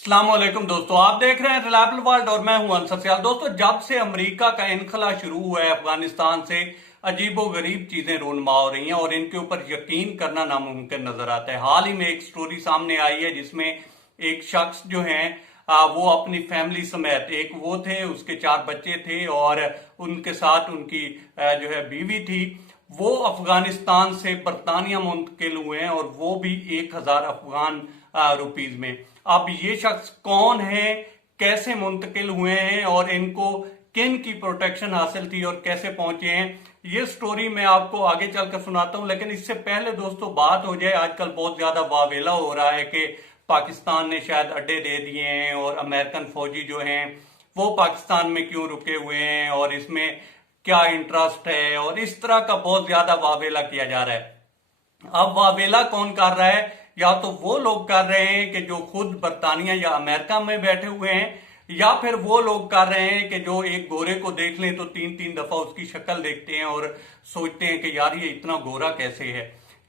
अस्सलामुअलैकुम दोस्तों, आप देख रहे हैं रिलायबल वर्ल्ड और मैं हूं अंसर सियाल। दोस्तों, जब से अमेरिका का इनखला शुरू हुआ है अफगानिस्तान से, अजीबोगरीब चीजें रूनमा हो रही हैं और इनके ऊपर यकीन करना नामुमकिन नजर आता है। हाल ही में एक स्टोरी सामने आई है जिसमें एक शख्स जो है वो अपनी फैमिली समेत, एक वो थे, उसके 4 बच्चे थे और उनके साथ उनकी जो है बीवी थी, वो अफगानिस्तान से बरतानिया मुंतकिल हुए हैं और वो भी 1000 अफगान रुपीज में। अब ये शख्स कौन है, कैसे मुंतकिल हुए हैं और इनको किन की प्रोटेक्शन हासिल थी और कैसे पहुंचे हैं, ये स्टोरी मैं आपको आगे चलकर सुनाता हूं। लेकिन इससे पहले दोस्तों बात हो जाए, आजकल बहुत ज्यादा वावेला हो रहा है कि पाकिस्तान ने शायद अड्डे दे दिए हैं और अमेरिकन फौजी जो हैं वो पाकिस्तान में क्यों रुके हुए हैं और इसमें क्या इंटरेस्ट है, और इस तरह का बहुत ज्यादा वावेला किया जा रहा है। अब वावेला कौन कर रहा है? या तो वो लोग कर रहे हैं कि जो खुद बरतानिया या अमेरिका में बैठे हुए हैं, या फिर वो लोग कर रहे हैं कि जो एक गोरे को देख लें तो 3-3 दफा उसकी शक्ल देखते हैं और सोचते हैं कि यार ये इतना गोरा कैसे है।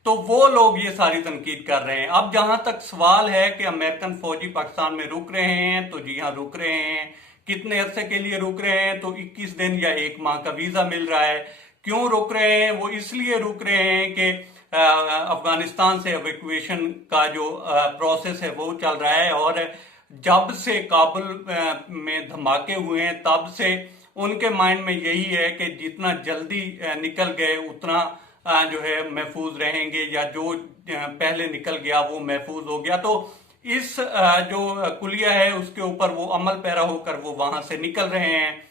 तो वो लोग ये सारी तनकीद कर रहे हैं। अब जहां तक सवाल है कि अमेरिकन फौजी पाकिस्तान में रुक रहे हैं, तो जी हाँ रुक रहे हैं। कितने अरसे के लिए रुक रहे हैं? तो 21 दिन या 1 माह का वीजा मिल रहा है। क्यों रुक रहे हैं? वो इसलिए रुक रहे हैं कि अफगानिस्तान से एवेक्यूएशन का जो प्रोसेस है वो चल रहा है और जब से काबुल में धमाके हुए हैं तब से उनके माइंड में यही है कि जितना जल्दी निकल गए उतना जो है महफूज रहेंगे, या जो पहले निकल गया वो महफूज हो गया। तो इस जो कुलिया है उसके ऊपर वो अमल पैरा होकर वो वहां से निकल रहे हैं।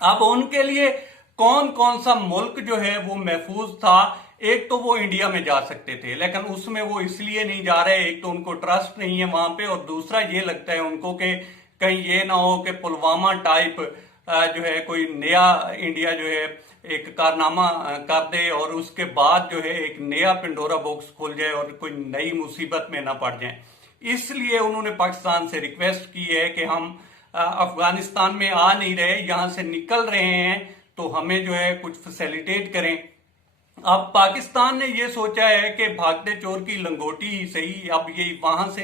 अब उनके लिए कौन कौन सा मुल्क जो है वो महफूज था? एक तो वो इंडिया में जा सकते थे, लेकिन उसमें वो इसलिए नहीं जा रहे, एक तो उनको ट्रस्ट नहीं है वहां पे, और दूसरा ये लगता है उनको कि कहीं ये ना हो कि पुलवामा टाइप जो है कोई नया इंडिया जो है एक कारनामा कर दे और उसके बाद जो है एक नया पिंडोरा बॉक्स खुल जाए और कोई नई मुसीबत में ना पड़ जाए। इसलिए उन्होंने पाकिस्तान से रिक्वेस्ट की है कि हम अफगानिस्तान में आ नहीं रहे, यहां से निकल रहे हैं, तो हमें जो है कुछ फैसिलिटेट करें। अब पाकिस्तान ने ये सोचा है कि भागते चोर की लंगोटी ही सही, अब ये वहां से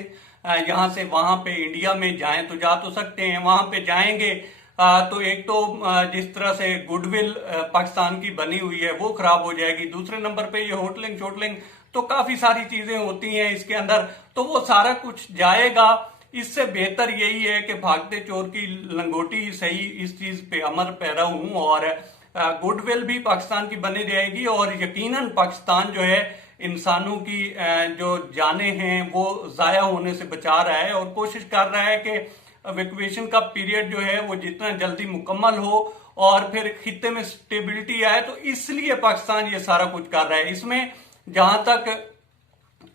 यहां से वहां पे इंडिया में जाएं तो जा तो सकते हैं, वहां पे जाएंगे तो एक तो जिस तरह से गुडविल पाकिस्तान की बनी हुई है वो खराब हो जाएगी। दूसरे नंबर पे ये होटलिंग शोटलिंग तो काफी सारी चीजें होती हैं इसके अंदर, तो वो सारा कुछ जाएगा। इससे बेहतर यही है कि भागते चोर की लंगोटी ही सही, इस चीज पे अमल पैरा हूं और गुडविल भी पाकिस्तान की बनी रहेगी और यकीनन पाकिस्तान जो है इंसानों की जो जानें हैं वो जाया होने से बचा रहा है और कोशिश कर रहा है कि इवैक्यूएशन का पीरियड जो है वो जितना जल्दी मुकम्मल हो और फिर खित्ते में स्टेबिलिटी आए, तो इसलिए पाकिस्तान ये सारा कुछ कर रहा है। इसमें जहां तक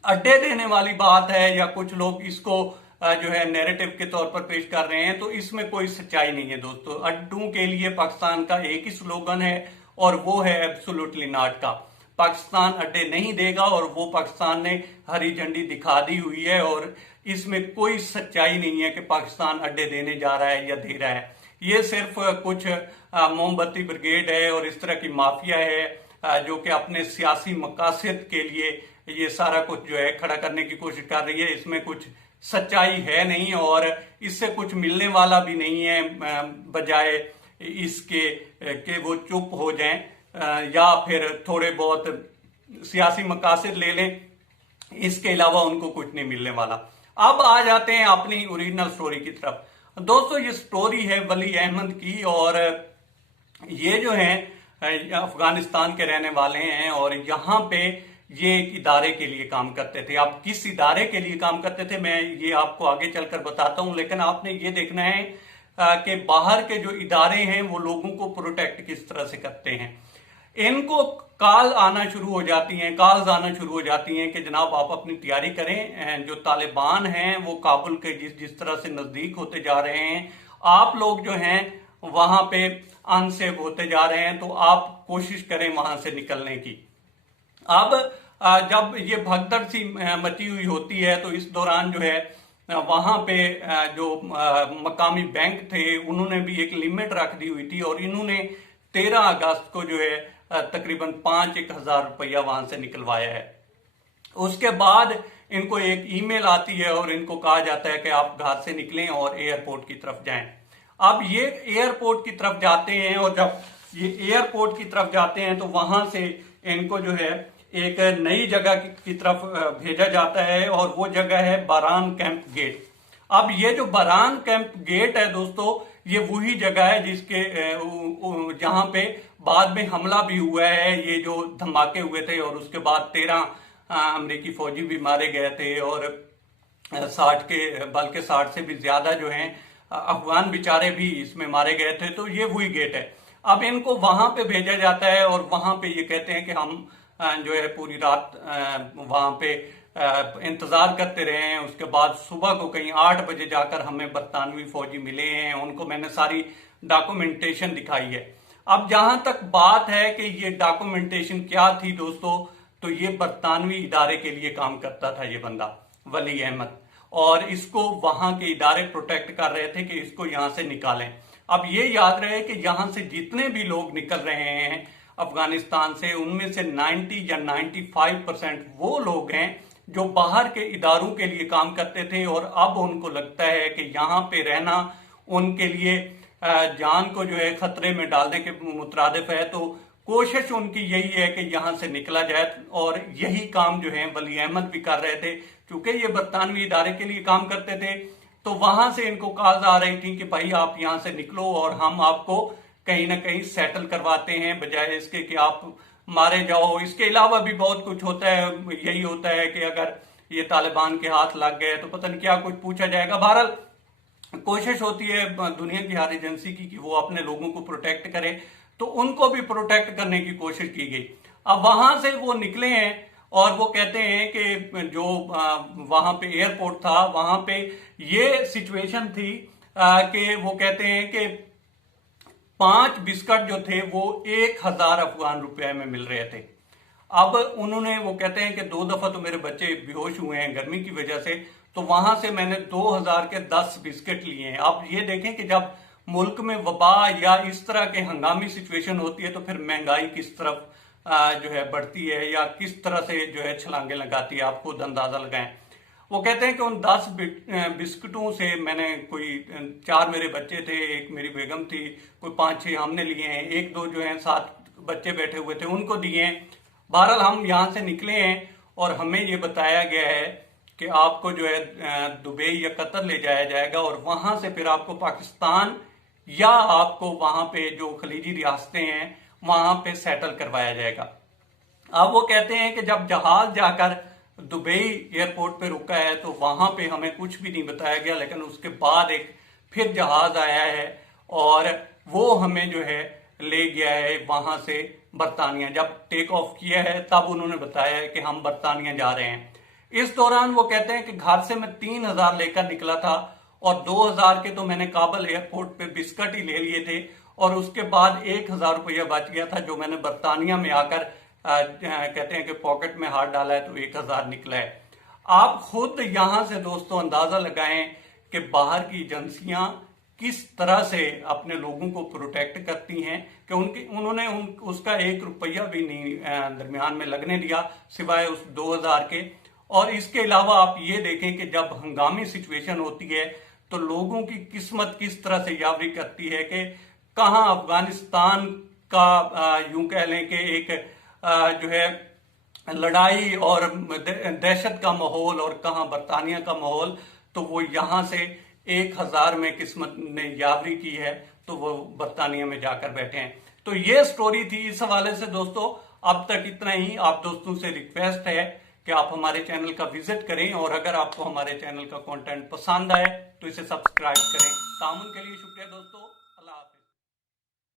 अड्डे देने वाली बात है या कुछ लोग इसको जो है नैरेटिव के तौर पर पेश कर रहे हैं, तो इसमें कोई सच्चाई नहीं है दोस्तों। अड्डों के लिए पाकिस्तान का एक ही स्लोगन है और वो है एब्सोल्युटली नॉट का। पाकिस्तान अड्डे नहीं देगा और वो पाकिस्तान ने हरी झंडी दिखा दी हुई है और इसमें कोई सच्चाई नहीं है कि पाकिस्तान अड्डे देने जा रहा है या दे रहा है। ये सिर्फ कुछ मोमबत्ती ब्रिगेड है और इस तरह की माफिया है जो कि अपने सियासी मकासद के लिए ये सारा कुछ जो है खड़ा करने की कोशिश कर रही है। इसमें कुछ सच्चाई है नहीं और इससे कुछ मिलने वाला भी नहीं है, बजाय इसके कि वो चुप हो जाएं या फिर थोड़े बहुत सियासी मकासद ले लें, इसके अलावा उनको कुछ नहीं मिलने वाला। अब आ जाते हैं अपनी ओरिजिनल स्टोरी की तरफ। दोस्तों, ये स्टोरी है वली अहमद की और ये जो है अफगानिस्तान के रहने वाले हैं और यहाँ पे ये एक इदारे के लिए काम करते थे। आप किस इदारे के लिए काम करते थे मैं ये आपको आगे चलकर बताता हूं, लेकिन आपने ये देखना है कि बाहर के जो इदारे हैं वो लोगों को प्रोटेक्ट किस तरह से करते हैं। इनको कॉल आना शुरू हो जाती हैं, कॉल्स आना शुरू हो जाती हैं कि जनाब आप अपनी तैयारी करें, जो तालिबान हैं वो काबुल के जिस तरह से नजदीक होते जा रहे हैं, आप लोग जो हैं वहां पे अनसेफ होते जा रहे हैं, तो आप कोशिश करें वहां से निकलने की। अब जब ये भगदड़ सी मची हुई होती है तो इस दौरान जो है वहां पे जो मकामी बैंक थे उन्होंने भी एक लिमिट रख दी हुई थी और इन्होंने 13 अगस्त को जो है तकरीबन 5-1 हजार रुपया वहां से निकलवाया है। उसके बाद इनको एक ईमेल आती है और इनको कहा जाता है कि आप घर से निकलें और एयरपोर्ट की तरफ जाएं। अब ये एयरपोर्ट की तरफ जाते हैं और जब ये एयरपोर्ट की तरफ जाते हैं तो वहां से इनको जो है एक नई जगह की तरफ भेजा जाता है और वो जगह है बारान कैंप गेट। अब ये जो बारान कैंप गेट है दोस्तों, ये वही जगह है जिसके जहां पे बाद में हमला भी हुआ है, ये जो धमाके हुए थे और उसके बाद 13 अमेरिकी फौजी भी मारे गए थे और 60 के बल्कि 60 से भी ज्यादा जो हैं अफगान बेचारे भी इसमें मारे गए थे। तो ये वही गेट है। अब इनको वहां पे भेजा जाता है और वहां पे ये कहते हैं कि हम जो है पूरी रात वहां पे इंतजार करते रहे हैं। उसके बाद सुबह को कहीं 8 बजे जाकर हमें बरतानवी फौजी मिले हैं, उनको मैंने सारी डॉक्यूमेंटेशन दिखाई है। अब जहां तक बात है कि ये डॉक्यूमेंटेशन क्या थी दोस्तों, तो ये बरतानवी इदारे के लिए काम करता था ये बंदा वली अहमद, और इसको वहां के इदारे प्रोटेक्ट कर रहे थे कि इसको यहां से निकालें। अब ये याद रहे कि यहां से जितने भी लोग निकल रहे हैं अफगानिस्तान से, उनमें से 90 या 95% वो लोग हैं जो बाहर के इदारों के लिए काम करते थे और अब उनको लगता है कि यहाँ पे रहना उनके लिए जान को जो है खतरे में डालने के मुतरादिफ है। तो कोशिश उनकी यही है कि यहाँ से निकला जाए और यही काम जो है वली अहमद भी कर रहे थे। क्योंकि ये बरतानवी इदारे के लिए काम करते थे तो वहां से इनको कॉल्स आ रही थी कि भाई आप यहाँ से निकलो और हम आपको कहीं ना कहीं सेटल करवाते हैं, बजाय इसके कि आप मारे जाओ। इसके अलावा भी बहुत कुछ होता है, यही होता है कि अगर ये तालिबान के हाथ लग गए तो पता नहीं क्या कुछ पूछा जाएगा। बहरहाल कोशिश होती है दुनिया की हर एजेंसी की कि वो अपने लोगों को प्रोटेक्ट करे, तो उनको भी प्रोटेक्ट करने की कोशिश की गई। अब वहां से वो निकले हैं और वो कहते हैं कि जो वहां पे एयरपोर्ट था वहां पे ये सिचुएशन थी कि वो कहते हैं कि 5 बिस्किट जो थे वो 1000 अफगान रुपए में मिल रहे थे। अब उन्होंने वो कहते हैं कि 2 दफा तो मेरे बच्चे बेहोश हुए हैं गर्मी की वजह से, तो वहां से मैंने 2000 के 10 बिस्किट लिए हैं। अब ये देखें कि जब मुल्क में वबा या इस तरह के हंगामी सिचुएशन होती है तो फिर महंगाई किस तरफ जो है बढ़ती है या किस तरह से जो है छलांगे लगाती है, आप खुद अंदाजा लगाएं। वो कहते हैं कि उन 10 बिस्कुटों से मैंने कोई 4 मेरे बच्चे थे, एक मेरी बेगम थी, कोई 5-6 हमने लिए हैं, 1-2 जो हैं 7 बच्चे बैठे हुए थे उनको दिए हैं। बहरहाल हम यहाँ से निकले हैं और हमें ये बताया गया है कि आपको जो है दुबई या कतर ले जाया जाएगा और वहां से फिर आपको पाकिस्तान या आपको वहां पे जो खलीजी रियासतें हैं वहां पे सेटल करवाया जाएगा। अब वो कहते हैं कि जब जहाज जाकर दुबई एयरपोर्ट पे रुका है तो वहां पे हमें कुछ भी नहीं बताया गया, लेकिन उसके बाद एक फिर जहाज आया है और वो हमें जो है ले गया है वहां से बरतानिया। जब टेक ऑफ किया है तब उन्होंने बताया है कि हम बरतानिया जा रहे हैं। इस दौरान वो कहते हैं कि घर से मैं 3000 लेकर निकला था और 2000 के तो मैंने काबल एयरपोर्ट पे बिस्किट ही ले लिए थे और उसके बाद 1000 रुपया बच गया था जो मैंने बरतानिया में आकर कहते हैं कि पॉकेट में हाथ डाला है तो 1000 निकला है। आप खुद यहां से दोस्तों अंदाजा लगाएं कि बाहर की एजेंसियां किस तरह से अपने लोगों को प्रोटेक्ट करती हैं कि उन्होंने उसका 1 रुपया भी नहीं दरमियान में लगने दिया सिवाय उस 2000 के। और इसके अलावा आप ये देखें कि जब हंगामी सिचुएशन होती है तो लोगों की किस्मत किस तरह से यावरी करती है कि कहां अफगानिस्तान का यूं कह लें कि एक जो है लड़ाई और दहशत का माहौल और कहां बरतानिया का माहौल। तो वो यहां से 1000 में किस्मत ने यावरी की है तो वो बरतानिया में जाकर बैठे हैं। तो ये स्टोरी थी इस हवाले से दोस्तों। अब तक इतना ही। आप दोस्तों से रिक्वेस्ट है कि आप हमारे चैनल का विजिट करें और अगर आपको हमारे चैनल का कंटेंट पसंद आए तो इसे सब्सक्राइब करें। तामुन के लिए शुक्रिया दोस्तों।